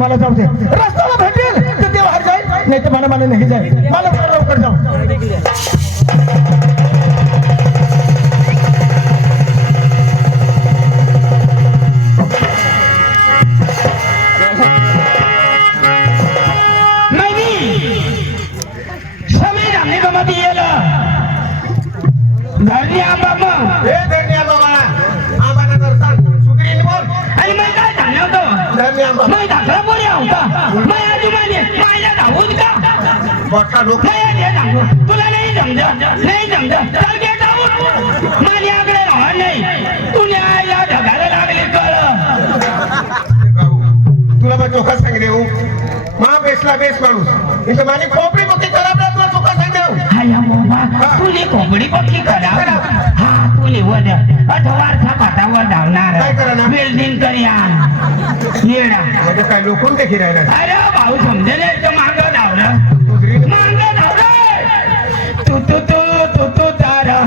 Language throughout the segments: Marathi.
मला जाऊ दे रस्त्याला भेटेल तर ते बाहेर जाईल नाही तर मला नाही जाईल मला लवकर जाऊ तुला नाही समजत माझ्याकडे राहणार नाही तू न्यायला ढगायला लागले तुला मग चोखा सांगले हो मा बेसला बेस माणूस इथं माझी खोपडी मोठी खराब तुला चोखा सांगले तुझी कोंबडी पक्की करा हा तुले वद अथवारचा पाटावर धावणार काय करणार बिल्डिंग करी येडा म्हणजे काय लोकून ते फिरायला अरे भाऊ समजेल तर माग धावलं माग धावलं तू तू तू तू तू तारा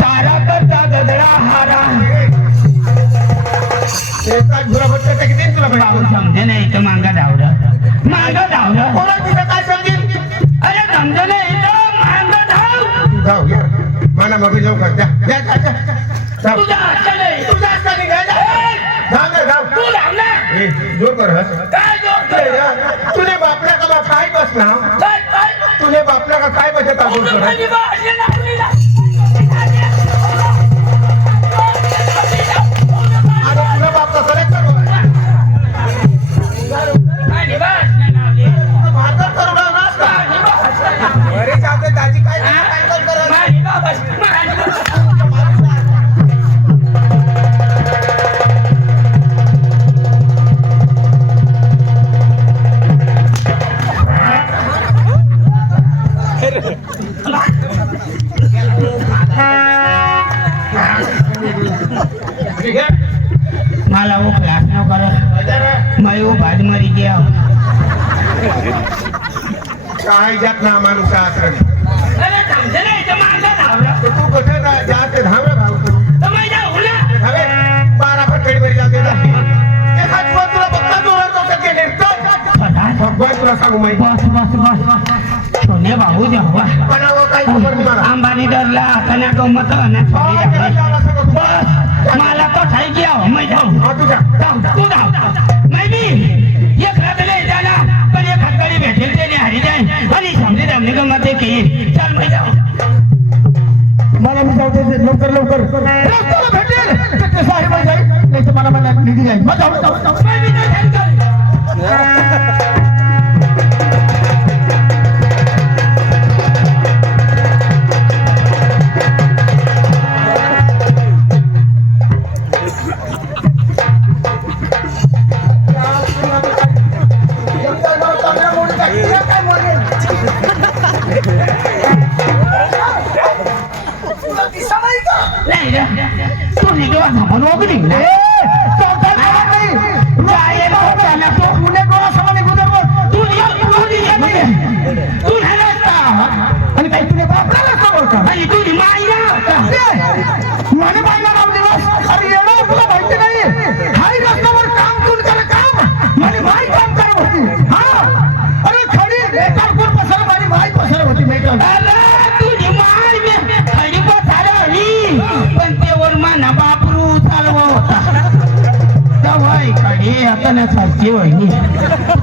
तारा करता गदडा हारा भाऊ समजे नाही तर माग धावलं कोणा तुझं काय समजेल अरे समजे नाही तर माग धाव जाऊ या मला मग जाऊ कर द्या तुझा अच्छा नाही तुझा असता जाऊ तू धाव ना जोर कर हस काय जोर तुझे बापला का काय बस ना काय तुझे बापला का काय बसत तुझा बापला करेक्ट अरे जाते दाजी काय मला वो क्लास न कर मैं वो बाद मरी गया काय जात ना माणूस आश्रम अरे समझे नहीं तो मांगा धावला तू कसे जाते धावरा भाऊ तू तो मैं जाऊ ना हवे 12 फटकडी वर जाते एखाद दिवस तुला बघता जोरात जाऊ शकते भगवान तुला सांगू माहिती बस सोने भाऊ जावा पण काय खबर नाही मला अंबानी डरला कन्या गमत बस मला तो ठाई गया मैं जाऊ तू जाऊ मैं भी एक रात नहीं जाना पण एक खटकडी भेटेल ते हरी जाय आणि समजे जमने गमत की चल मैं जाऊ मला मी जाऊ दे लवकर रस्त्याला भेटेल तर ते साहेब जाईल नाही तर मला निधी जाईल मग जाऊ मैं भी नाही जाईल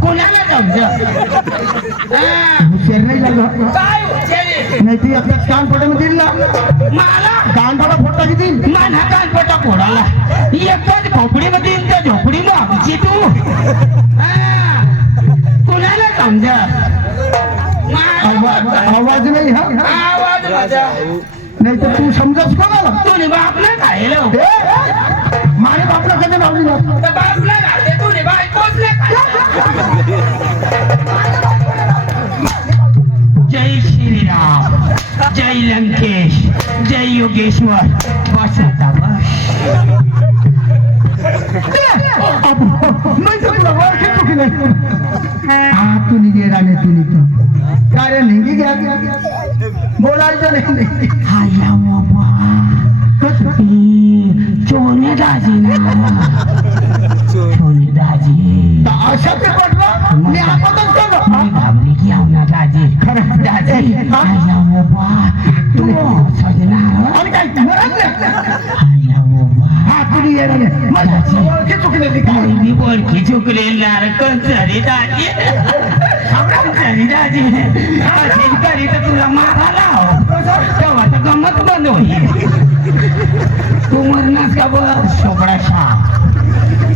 कुणाला समज नाही ती आपल्या कानफोटा दिल ना मला कानफोटा फोडता किती माझा कानफोटा फोडाला एकच खोपडीमध्ये त्या झोपडी मग आमची तू कुणाला समज आवाज नाही हा आवाज माझा नाही तर तू समजच कोणाला तुझे बाप नाही खायला माझ्या बापला कधी लावली ना बाप नाही घालते तुझे बाई पोचले जय श्रीराम जय लंकेश जय योगेश्वर बस आता बस नाही तर तुला वर घेतो की नाही हा तू निघे राणे तू निघतो काय निघी घ्या बोलायचं नाही आया बाबा चोने दाजी ना चोने दाजी अशा ते पण मी आपतच केलं. घाबरी की आव ना दाजी खरं. दाजी हा? आया वो बा तू सजना आणि काय मरत नाही. आया वो बा हा तुम्ही येणार नाही. माझी ओळखी चुकलेली काय? मी बोलकी चुकले नारकन झरी दाजी झरी दाजी अशीच करी तर तुला मारायला तेव्हा तर गमत बंद होईल तू मरणास का बस शोभडा शा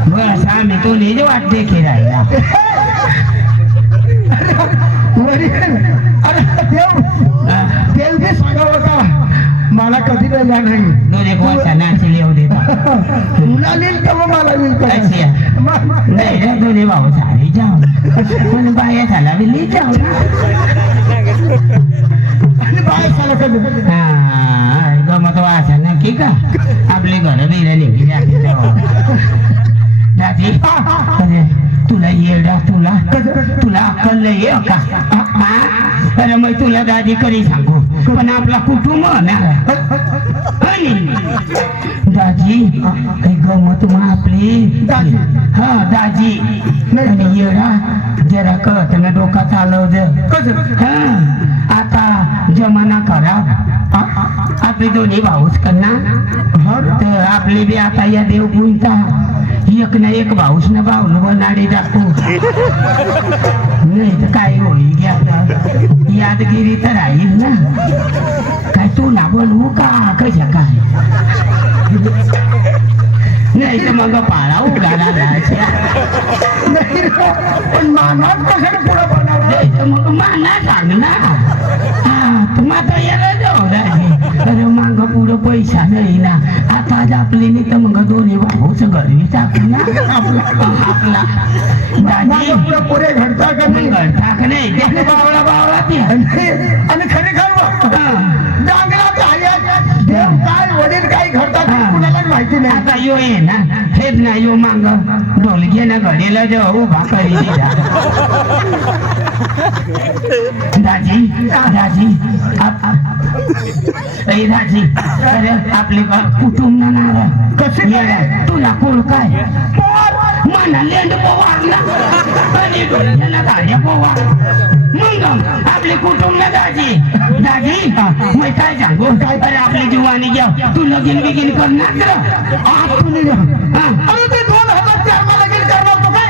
बस आम्ही तो नेजे वाट देखील राहिला वरी अरे देव देव बी सांगावं का मला कधी नाही जाणार नाही. दोन एक वर्षा नाची येऊ देता तुला लिहिल का मग मला लिहिल का? अच्छा. मग- नाही रे दोन्ही भाऊ झाले जाऊ पण बाया झाला बी लिही जाऊ आणि बाहेर चाला कधी हा गमत वाचा नक्की का आपले घर बिरले की दादी अरे तुला येडा तुला अक्कल नाही आहे का हा? अरे मग तुला दादी कधी सांगू पण आपला कुटुंब ना आणि दाजी काही गमत मग आपली दाजी. हा दाजी आणि येडा जरा कळत ना डोका चालव दे हा आता जमाना खराब आपले दोन्ही भाऊच करणार तर आपली बी आता या देव गुंता एक ना एक भाऊस ना भाऊ बनाडे टाकू नाही तर काय होईल की आता यादगिरी तर राहील ना काय तू ना बनवू का कशा काय नाही तर मग पाळा उगाला जायच्या नाही रे, पण मानात कशाला पुढे बनवणार? नाही तर मग माना सांग ना हा तू आता यायला जाऊ दाजी अरे माग पुढं पैसा नाही ना आता आज आपली नाही तर मग दोन्ही भाऊच घरी टाकू ना आपला दाजी माझ्या पुढे पोरे घडता का नाही? मग टाक नाही त्याने बावळा बावळा ती आणि खरे खरं डांगरात आहे देव काय वडील काय घडतात हे कुणालाच माहिती नाही. आता यो ये ना हेच ना यो मांग ढोलकी ना घडीला जेव्हा उभा करी दिला दाजी दाजी दाजी अरे आपले कुटुंब ना कशी काय? तुला कोण काय मना लेंड पोवारला आणि डोळ्याला गाड्या पोवार मग आपले कुटुंब ना दाजी दाजी मग काय सांगू अरे आपली जीवानी घ्या तू लगीन बिगीन करणार अरे ते 2004 ला लगीन करणार तो काय?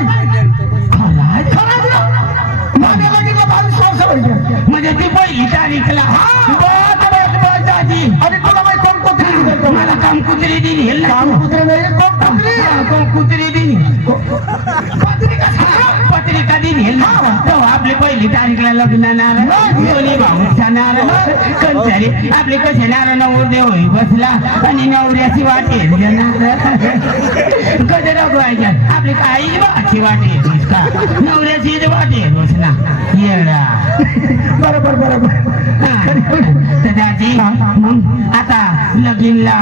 खरंच ना? माझ्या लगीनला 22 वर्ष व्हायचे. म्हणजे ती पहिली तारीखला बस दाजी आणि तुला माहित कोण कोण देतो? मला काम कुत्री दिली काम कुत्रे नाही कोण कुत्री? कुत्री दिली पत्रिका दिली तेव्हा आपली पहिली तारीखला लग्न नारळ दोन्ही भाऊ नारळ कंचारी आपले कसे नारळ नवरदेव होई बसला आणि नवऱ्याची वाटे कधी रघवायच्या आपली काहीच वाची वाटे का नवऱ्याचीच वाटे बसला येडा बरोबर बरोबर. तर दाजी मग आता लगीनला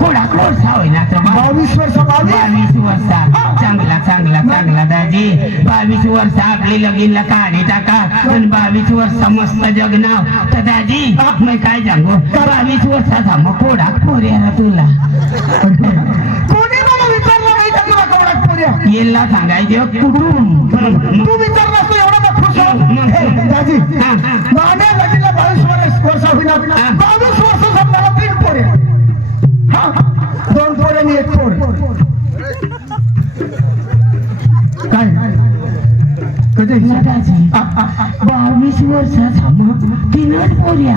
कोडा कोर्सा होईना तर 22 वर्ष 22 वर्षा चांगला चांगला चांगला दाजी 22 वर्ष आपली लगीनला काढी टाका पण 22 वर्ष मस्त जगनाव तर दाजी मी काय सांगू 22 वर्षाचा मग कोडा पोऱ्या तुला कोणी मला विचारलं नाही का तुला कवडात पोऱ्या? येला सांगायचं कुटुंब तू विचारला असतो एवढा का खुश हो? दाजी माझ्या लगीनला 22 वर्ष होईना 22 वर्ष समजा 3 पोरे हा 2 पोरे आणि 1 पोर काय कधी दाजी 22 वर्षाचा मग 3 पोऱ्या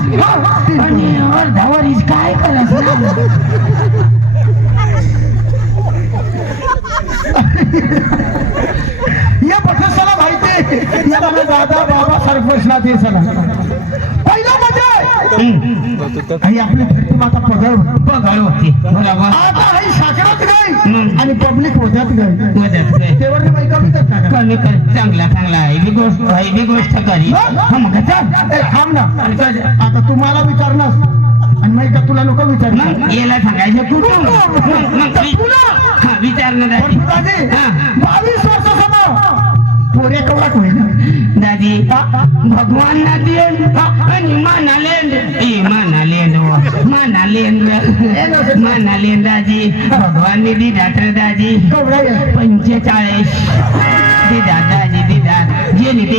आणि अर्धा वरीस काय करायचं या बक्षिसाला माहिती या मला दादा बाबा सरपंचला ते सला पहिला म्हणजे ही आपली धरती माता पगळ बघळ होती बरोबर आता ही साखरात गई आणि पब्लिक होत्यात गई मदत कर. तेवढं नाही कमी करता कमी कर चांगला चांगला आहे ही गोष्ट करी मग चल थांब ना आणि कसं? आता तुम्हाला विचारणार आणि नाही का तुला नको विचारणार मग याला सांगायचं कुठून विचारणं दादी दादी हा. 22 वर्ष समोर पोरे कवडात होईना दादी भगवान ना देन आणि मानालेंड दाजी भगवानने दिदात रे दाजी कवडा 45 दिदा दाजी दिदा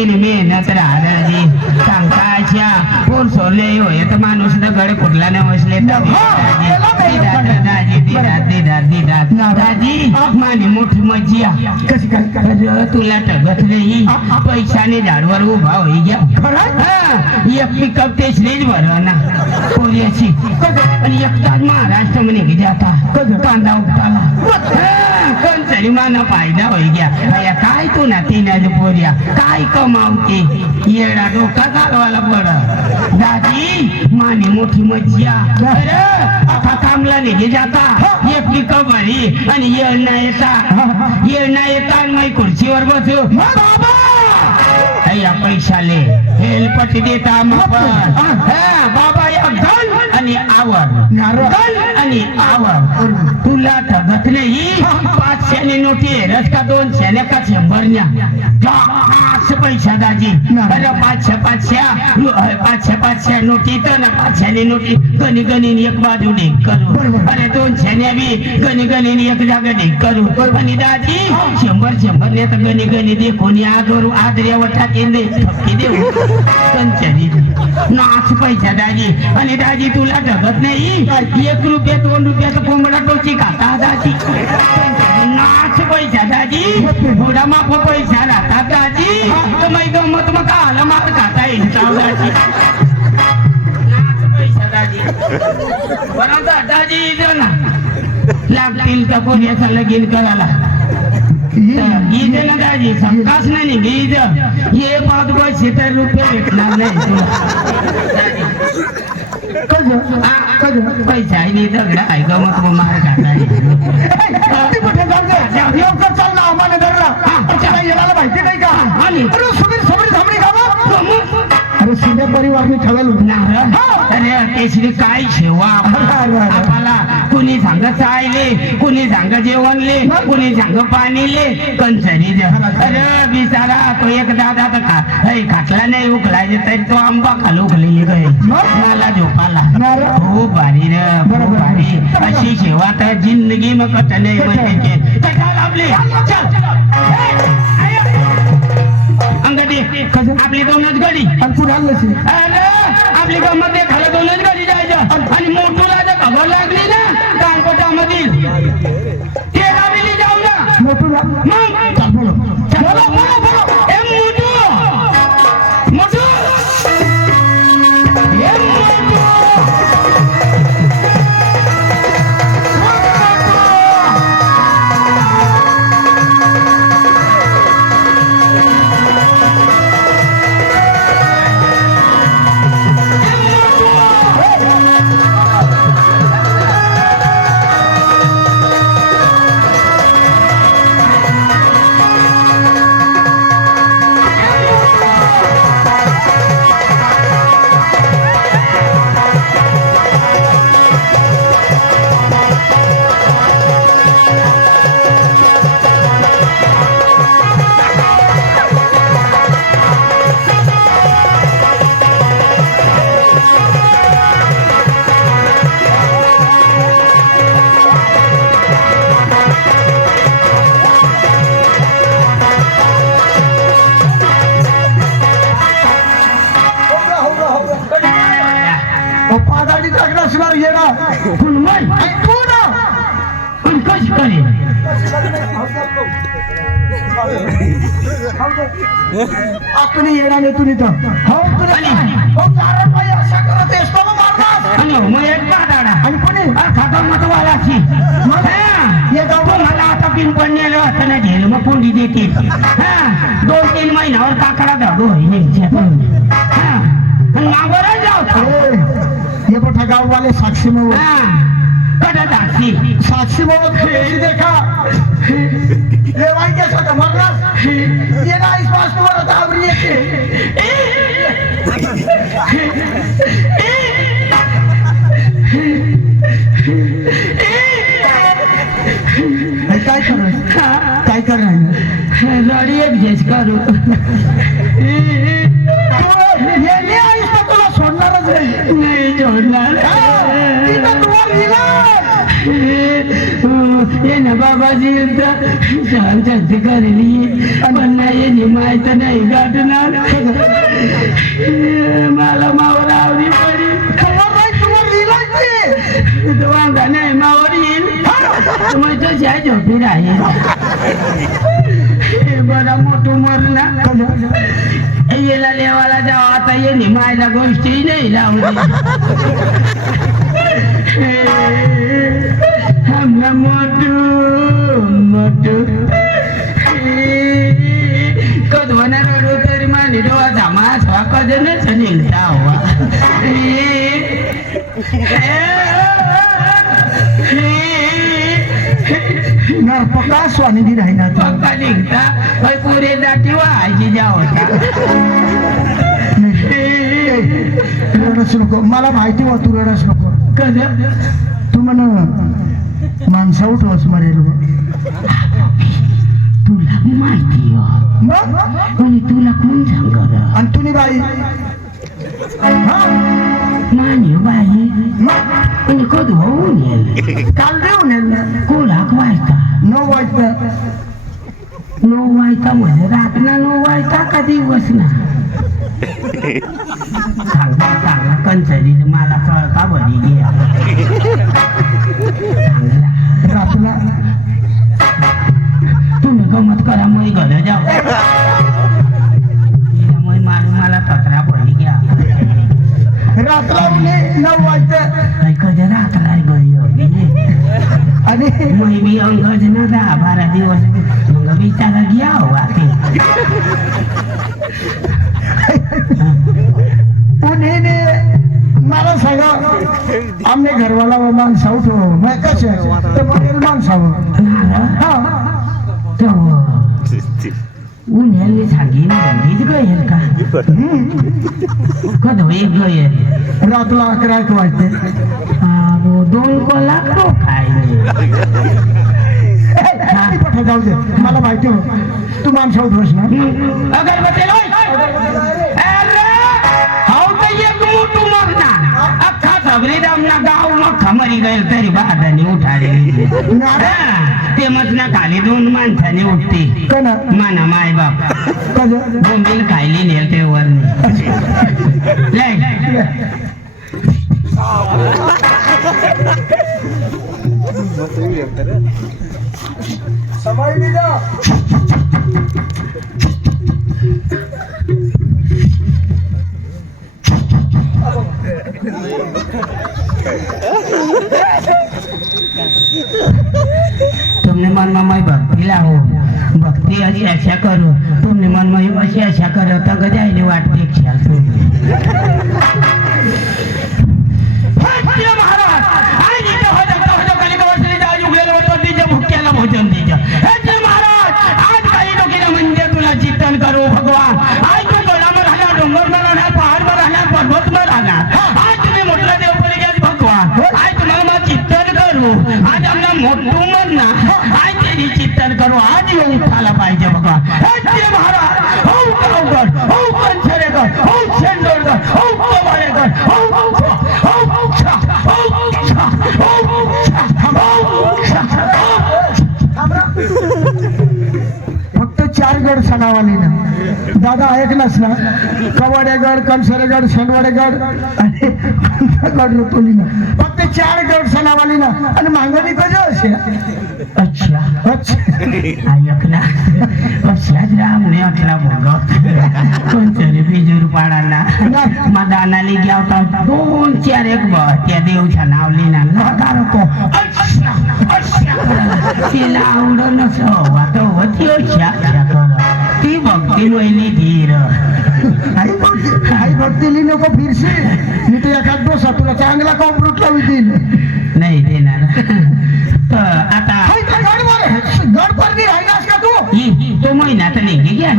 दिन मेहनत राहणारी सांगताच्या पोर सोडले होय तर माणूस दगड कुठला न बसले दाजी माने मोठी मज्जी कशी काय अरे तुला टगत नाही पैशाने झाडवर उभा होई घ्या एक पिकअप तेसरीच भरवा ना कोरियाची आणि एकटाच महाराष्ट्र म्हणे की आता कांदा उपटाला कोणतरी माना फायदा होई घ्या अया काय तू ना तीन पोरिया काय कमावते येडा डोका चालवायला पड दादी माने मोठी मज्जा अरे आता कामला निघे जाता एक पिकअप भरी आणि येळ ना येता आणि माझी खुर्चीवर बसू बाबा या पैशाले हेलपट देता बाबा या घाल आणि आवर आणि आवर तुला ठगत नाही 500 नोटी रस का 200 का 100 पैसा दाजी अरे 500 नोटी तर ना 500 नोटी गणी गणी एक बाजू ढीक करू अरे 200 बी गणी गणी एक जागा ढीक करू आणि दाजी 100 ने तर गणी गणी दे कोणी आदरू आदर्यावर टाकेन दे ठपकी देऊ कंचरी नाच पैसा दाजी आणि दाजी तुला ठगत नाही 1 रुपया 2 रुपयाचा कोंबडा टोची खाता दाजी नाच पैसा दाजी थोडा माफ पैसा राहतात दाजी तुम्ही गमत मग आला मार खाता येईल दाजी नाच पैसा दाजी बरोबर दाजी जण लागतील का कोण्याचा लगीन करायला ना दाजी संकास नाही गीज ये 5-70 रुपये भेटणार नाही तुला पैसा आहे दगडा आहे गमत मार खाता चाल ना आम्हाला धरला येणाला माहिती नाही का आणि अरे सीधे परिवार ठेवायला अरे केसरी काय शेवा आपल्याला कुणी सांग चायले कुणी सांग जेवणले कुणी सांग पाणीले कंचरी अरे बिचारा तो एक दादा तर खाटला नाही उकलायचे तरी तो आंबा खाली उकलेली गय मला झोपाला हो भारी रे खूप भारी अशी शेवा तर जिंदगी मग कट नाही म्हणजे आपली अंगठी आपली 2च गाडी आणि पुढे अरे आपली गमत खाली 2च गाडी जायचं आणि मोठूला खबर लागली ना कानकोटामधील ते आम्ही जाऊ ना मोठूला मग चाल बोलो आपण येणार नाही तुम्ही तर हो आणि कोणी खाता मत वालाची मला आता पिन पडलेलं असं नाही घेईल मग कोणी देते 2-3 महिन्यावर काकडा धाडू मागवरच जाऊ ये मोठा गाववाले साक्षी मग साक्षी बाबा देखा लेवाई कैसा मरना ये ना इस पास तुम्हारा ताबरी काय कर रहा है गाड़ी एक जेस करू ये नहीं आई तो तुला सोडणारच नाही सोडणार ये ना बाबाजी सहन शक्ती करेली पण नाही माहित नाही गाठणार मला मावर आवडी पडी वांगा नाही मावर येईल मग तशी झोपी राहील बरा मोठं मरला येला लेवाला जावा आता ये मायला गोष्टी नाही लावली हमला मोठू मोठू कधवना रडू तरी मानी डोळा धामा स्वा कधनच निघता हवा ना पक्का स्वानिधी राहिला पक्का निघता पुरे दाटी व्हायची जा होता रडच नको मला माहिती हो तू रडच नको कध तू म्हण माणसा उठवस मरेल तुला माहिती आणि तुला कोण सांग आणि तुम्ही बाई मान्य बाई आणि कधी होऊन येईल काल देऊन येईल कोलाक व्हायचा न वाईट नो व्हायचा म्हणजे रातना नो व्हायचा का दिवस ना चांगला कंचरी मला कळका बरी घ्या चांगला रातला तुम्ही गमत करा मग घर जाऊ मला तत्रा बरी घ्या रातला न वाईट कधी रातला गई आणि मग मी अंगज ना 10-12 दिवस मग बिचारा घ्या वाटे पुणे मला सांगा आमने घरवाला माणसा उठो मग कसे तर मरेल माणसावं उन्ह्याने सांगेन हीच गયેल का कधी एक गયેल रातला 11 वाजते 2 कलाक तो काय जाऊ दे मला माहिती हो तू माणसा उठवस ना अगरबत्ती अख्खा सबरी दामना गाव मग खमरी गईल तरी बादानी उठाडे ते मत ना खाली 2 माणसाने उठते माना माय बाप बोंबील खायली नेल ते वर तुमने मन में मैं भक्ति लाओ भक्ति अशी आशा करो तुमने मन में अशी आशा करो तो गजायली वाट देखशाल महाराज आज इथे हो काली कवचली जाऊ उगलेलं होतं तिच्या भुक्याला भोजन तिच्या महाराज आज काही लोकीला म्हणजे तुला चिंतन करू भगवान आज तू गडावर राहणार डोंगरवर राहणार पहाडवर राहणार पर्वतवर राहणार आज तुम्ही मोठला देवपरी गेल भगवान आज तुम्हाला मग चिंतन करू आज आमला मोठू ना आज त्यांनी चिंतन करू आज येऊन उठायला पाहिजे भगवान महाराज हो गावगड हो कंचरेगड हो शेंडोरगड हो कवाडेगड फक्त 4 गड सणावाली ना दादा ऐकलास ना कवाडेगड कंसरेगड शेंडवाडेगड आणि गड रुतुली ना फक्त 4 गड सणावाली ना आणि मांगणी कधी असे अच्छा ऐकला कशाच रामने अटला भोगत कोणतरी बिजूर पाडाला मदानाली गेवता 2-4 एक त्या देवच्या नावली ना नकारो तिला आवड नसो वाटो होती ती भक्ती वहिली धीर आई भक्तीली नको फिरशी मी ते एखाद डोसा तुला चांगला कॉम्प्युटर लावी देईल नाही देणार आता गड परदी राहिलास का तू तो महिना तर नाही घ्या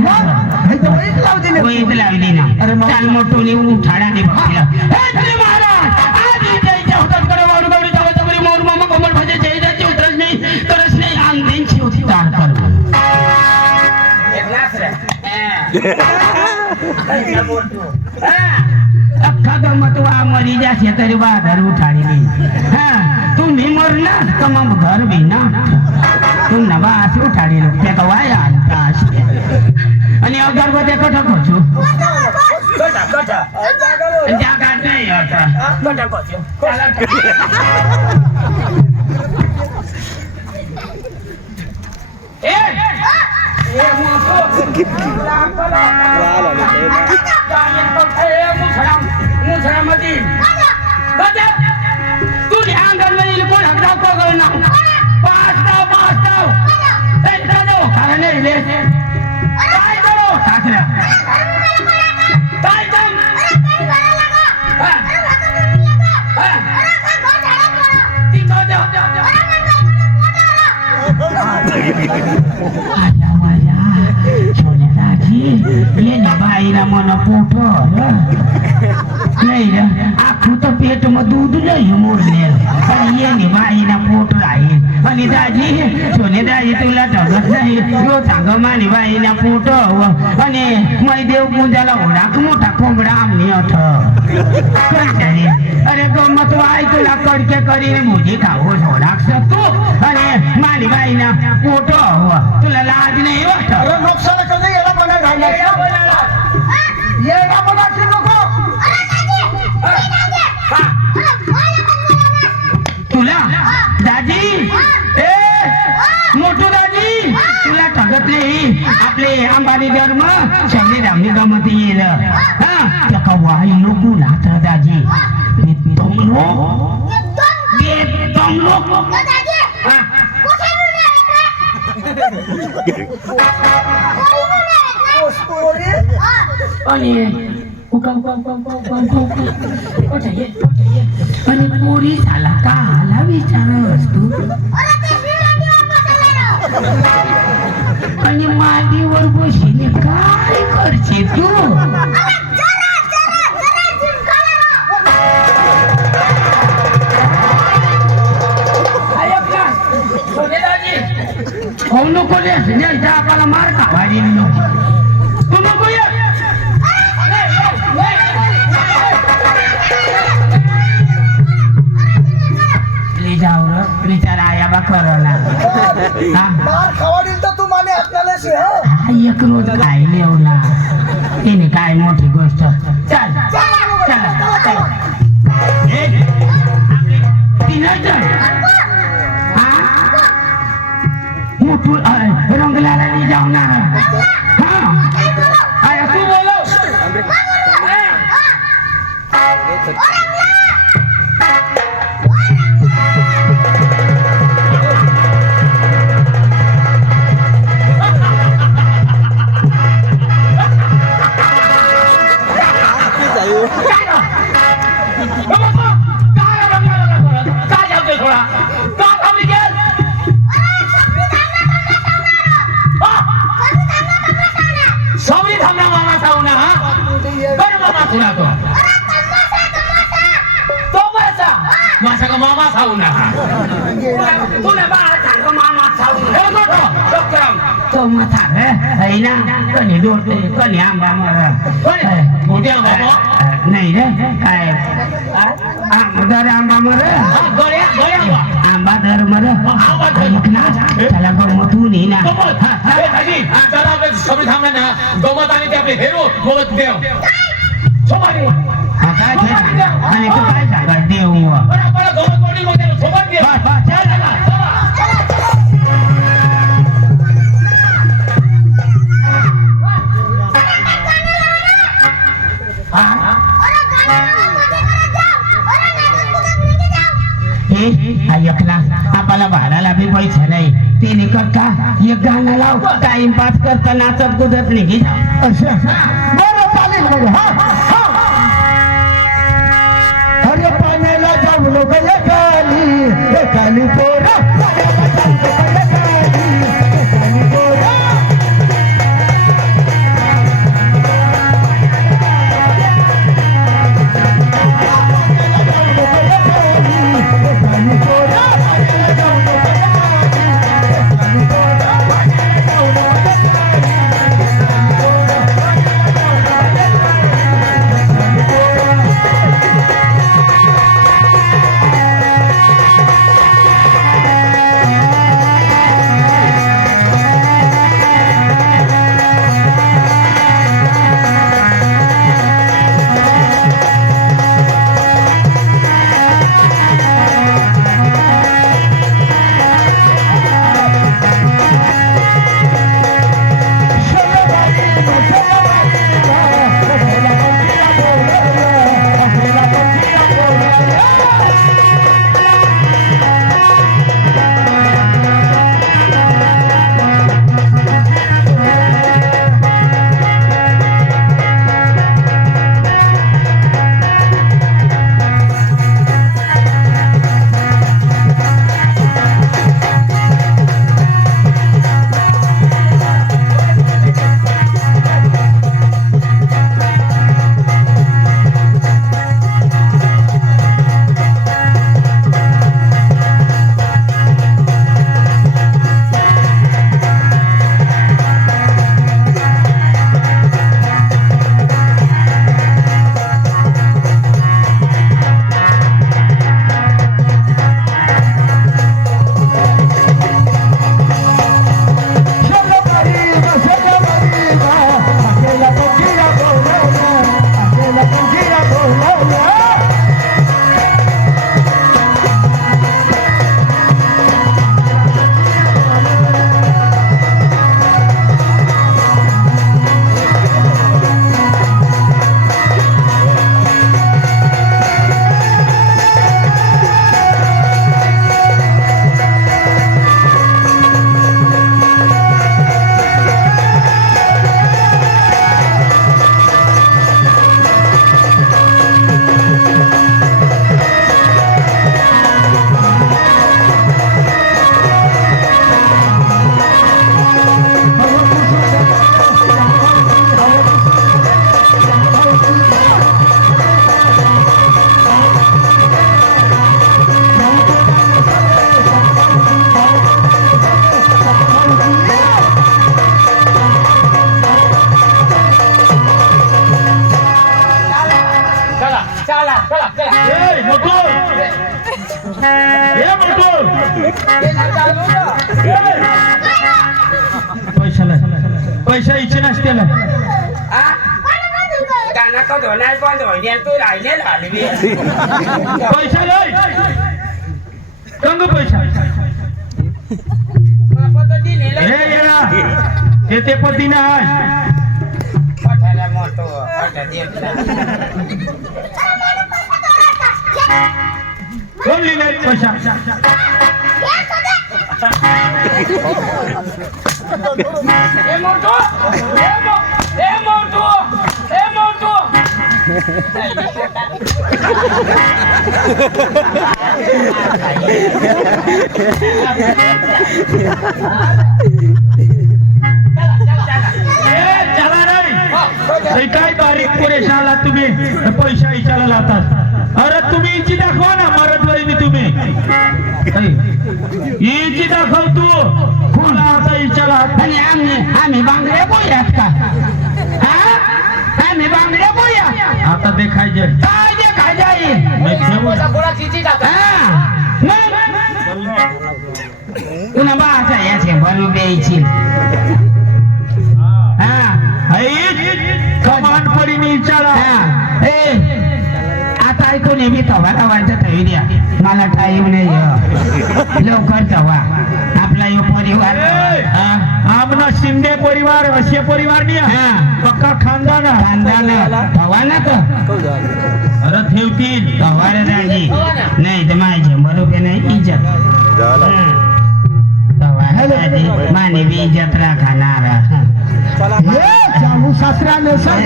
वहीत लावली ना चाल मोठोनी उठाडाने बघला महाराज आज जायच्या होतात कडे वाडू गवडी जावरी मोर मामा कोमल भाजे जयदाची उतरच नाही करच नाही आंगदींची होती तार कर अख्खा गमत वा मरी जासे तरी बादर उठाडली तुम्ही मरणार तर मग घर भी ना તું નવા શું ઉઠાડી લો તે તો વાયા હાલતા હશે અને અગરબત્તી કઠો કોચું જાગા નહીં હતા મને પોઠો નહીં આખું તો પેટમાં દૂધ નહીં મોરને અને એની ભાઈના પોટ રાહી અને દાજી સોને દાજી તુલા ઢગત નહીં યો સાગમાની ભાઈના પોટો અને મયદેવ પૂંજાલા ઓળાક મોટા કોમડા આમની અથ અરે ગમત વાય તુલા કડકે કરીને મુજી ખાવો ઓળાક તું અને માની ભાઈના પોટો તુલા લાજ નહીં અથ અરે નુકસાન કરી એલા મને રાઈ ये रामोदा के लोगो तुला दाजी ए मोठू दाजी तुला ठगत नाही आपले अंबानी धर्म सगळे रामनी गमती येल हा त्या वाई लोकू नाथ दाजी मी तमलो दाजी हा અને અને પોરી સાલા કાલા વિચારસ તું અને માટીवर बसीने काय करते तू हो नको आपल्याला मार खावायला नको तू नको ये विचार आया बा करोना मार खावाडील तर तू माने आपल्याला शे एक रोज खाई लेवला तिने काय मोठी गोष्ट चल चल मोठू रंगलाला नाही जाऊणार हा आया तू बोलो मामा सावना तुला बाळा सांग मामा सावना तो माथा रे है ना कनी दोडते कनी आंबा मर मोठ्या बाबा नाही रे काय दर आंबा मर गळ्या गळ्या आंबा दर मर ना त्याला गमत होई ना हाजी चला आपण सगळी थांबले ना गमत आणि ते आपले हेरो गमत देव सोमारी हा काय आणि तू काय सांगा देव बरोबर गमत कोणी मग देव सोबत देव चल चला ऐकला आपल्याला भाडाला बी पैसा नाही ते निकटता एक गाणं लाव टाइमपास करता नाचत कुदत निघी अच्छा बरं चालेल बघ हा अरे पाण्याला जाऊ लोक काली पोरा हे मोठो पैसा इच्छे नसते ना गाना को धोना बंद हो गया तू राहिले लालवी पैसा लय कंग पैसा बापा तो दिले हे येरा ते पतीने आहे पठाला मोठो पठा देतला कोण लिहिले पैसा ए मोठो चला नाही काय बारीक पुरेशा आला तुम्ही पैसा विचारला लावतात अरे तुम्ही इची दाखवा ना मरत वहिनी तुम्ही इची दाखव तू कोणा आता विचारा आणि आम्ही बांगड्या बोलयात का हा आम्ही बांगड्या बोलया आता देखायचे काय जे काय जाई पुन्हा बाचा याचे बनू द्यायची कमान पडीने विचारा आता ऐकून मी तवा लावायचं तरी द्या मला टाईम नाही लवकर तवा आपला यो परिवार आमना शिंदे परिवार असे परिवार नाही पक्का खानदान तवा ना तर अरे ठेवतील तवा रे दाजी नाही तर माझे बरोबर नाही इज्जत तवा दाजी माने बी इज्जत राखणारा जाऊ सासऱ्याने जाऊ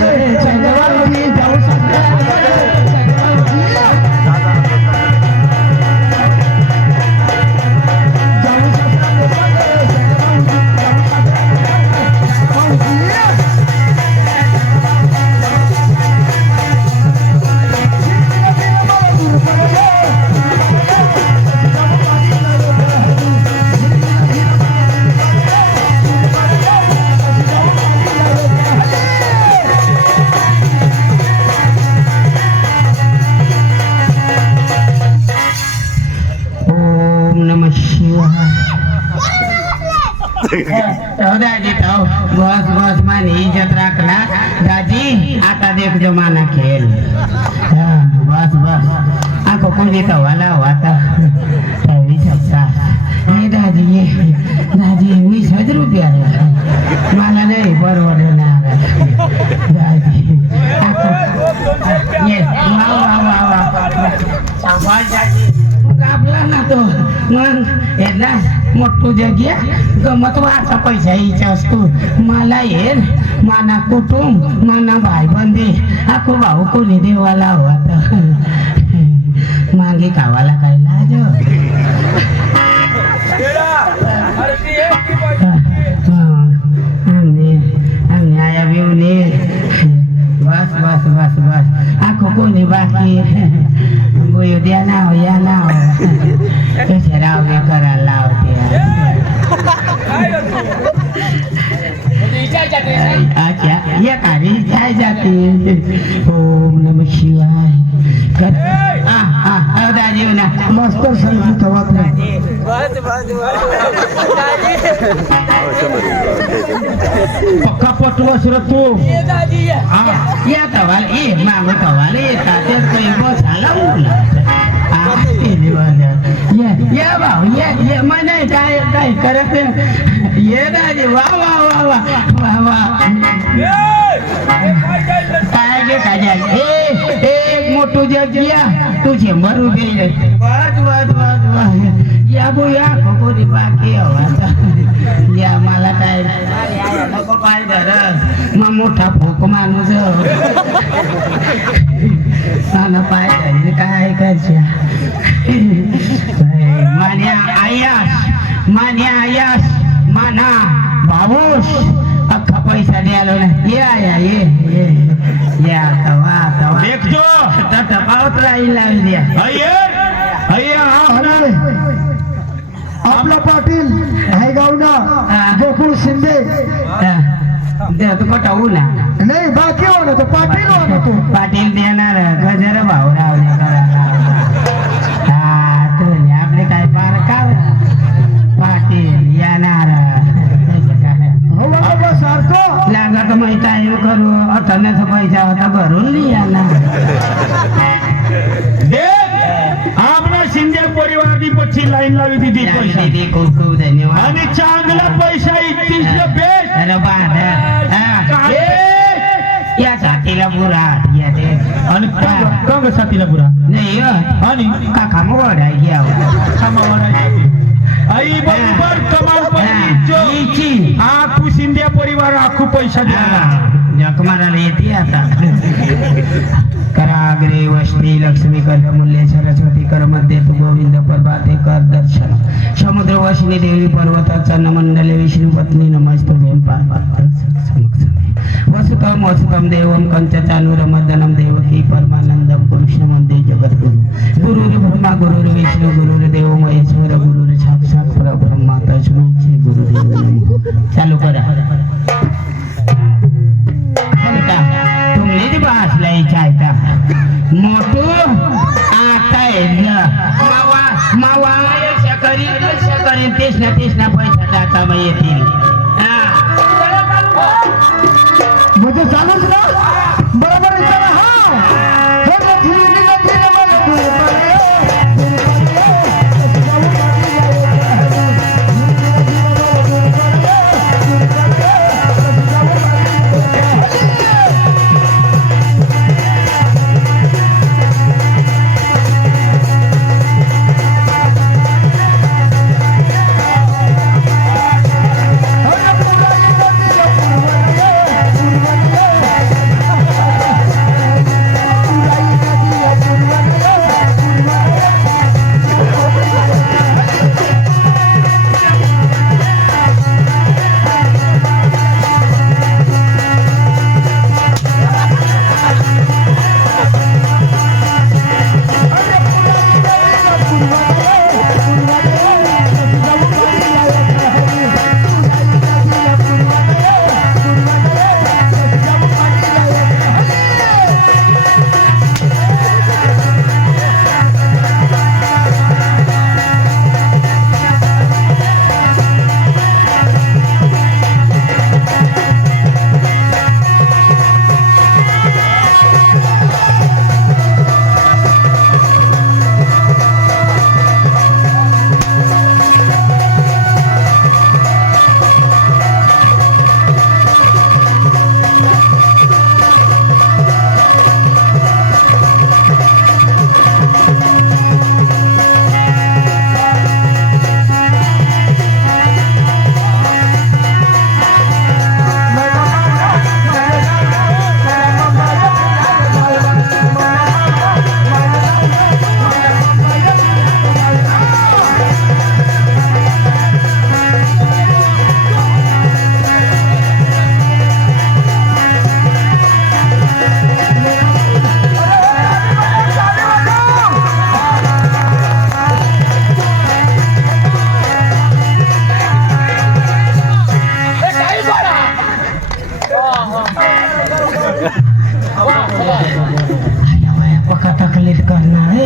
दादी तो बस बस मानी इज्जत रखना दादी आता देख जमाना खेल बस बस आंखों कुंजी तो वाला हुआ था भी सबका ये दादी 20,000 रुपया माला नहीं बरोबर ना दादी ये वाह आपला ना तो मग एकदा मोठू जग्या गमत वाचा पैसा हिचा असतो मला येईल माना कुटुंब माना भाईबंदी आखो भाऊ कोणी देवाला हवा तर मागे खावाला काय लाज आम्ही आया बिवणे बस बस बस बस आखो कोणी बाकी बोयो द्या ना हो या ना हो कसे रावले करायला लावते अच्छा ये काढी काय जाते ओम नमः शिवाय दाजी ना मास्टर संगीत हवात पक्का पटवस रे तू या तवाल ए मागो तवाल ए ताते कोई बस आला ये भाऊ ये मने काय काय करत ये दाजी वा वा वा वा वा वा काय गे काय ए मोठू जगिया तुझे मरू गेले बस बस बस बस या बुया कोणी बाकी हवा या मला काय नको पाय धर मग मोठा भोक माणूस मला पाय धरी काय ऐकायच्या मान्या आयास माना बाबूस अख्खा पैसा द्यायला ये या तवा तवा देखतो तपावत राहील द्या आपला पाटील आहे गावना गोकुळ शिंदे तू कटावू ना नाही बाकी हो ना तो पाटील हो ना तो पाटील देणार गजर भाऊ रावले जाणार हो बाबा सारखं लागत माहित आहे करू अठ्ठाण्याचा पैसा होता भरून लिहायला आपला शिंदे परिवाराची पक्षी लाईन लावी दिली पैसा दीदी खूप खूप धन्यवाद आणि चांगला पैसा इतकीच बेस्ट अरे या साथीला पुरा या दे आणि कंग साथीला पुरा नाही आणि काका मग ओढाय घ्या आई बरोबर कमाल आखू शिंदे परिवार आखू पैसा जग मारायला येते आता कराग्रे वस्ती लक्ष्मी कर मूल्य सरस्वती कर मध्ये तू गोविंद प्रभाते कर दर्शन समुद्र वशिनी देवी पर्वताचा मंडले विष्णू पत्नी नमस्तुते वसुतम वसुतम देवम कंचचानुरमर्दनम देवकी परमानंदम कृष्ण मध्ये जगद्गुरु गुरुर ब्रह्मा गुरुर विष्णू गुरुर देव महेश्वर गुरुर साक्षात परब्रह्मा तस्मै श्री गुरुदेव नमः चालू करा तुमने बास लई चाहता मोटू आता मावा मावा शकरी तेसना पैसा टाका मग येतील म्हणजे चालूच ना बरोबर विचारा तकलीफ करणार आहे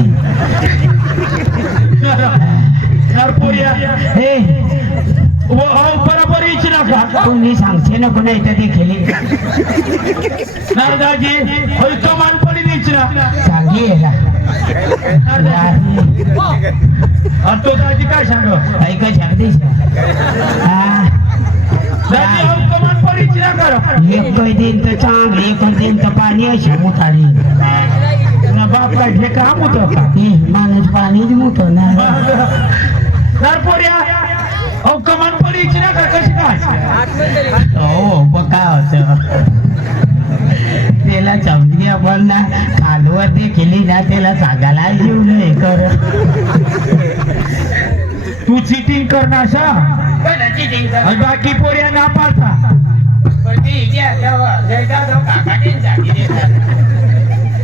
हे बरोबर इच नका तुम्ही सांगते नको नाही तर देखील दादाजी कमान पडी इचरा सांगी तो दाजी काय सांग ऐका जगदीश दाजी कमान पडी इचरा कर एक दिन तर चांगली एक दिन तर पाणी अशी मुतारी बाप काय ठेका मुत का माणूस पाणीच मुत ना पोऱ्या कमान पडी इचरा कर कशी काय हो बघा होत त्याला चमकी आपण ना खालवर ते केली ना त्याला सांगायला जीव नाही कर तू चिटिंग करणार अशा बाकी पोऱ्या ना पाहता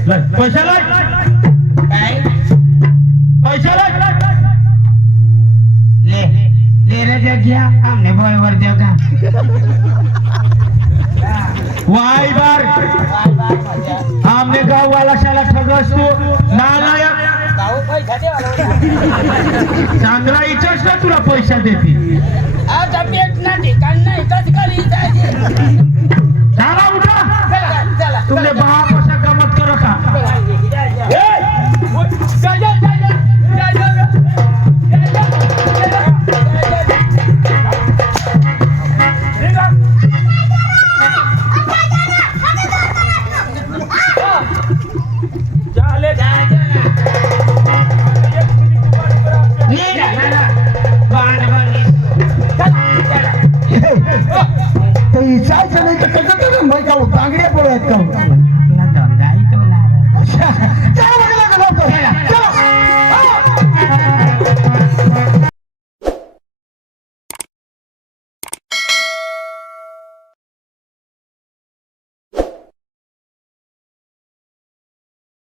पैसा ले रे जग्या हमने बरोबर जगा वाई बार हमने गाव वाला शाला ठगस तू नालायक चांगला इच्छाच ना तुला पैसा देते आता पेट ना ठिकाण नाही कस करी जायचे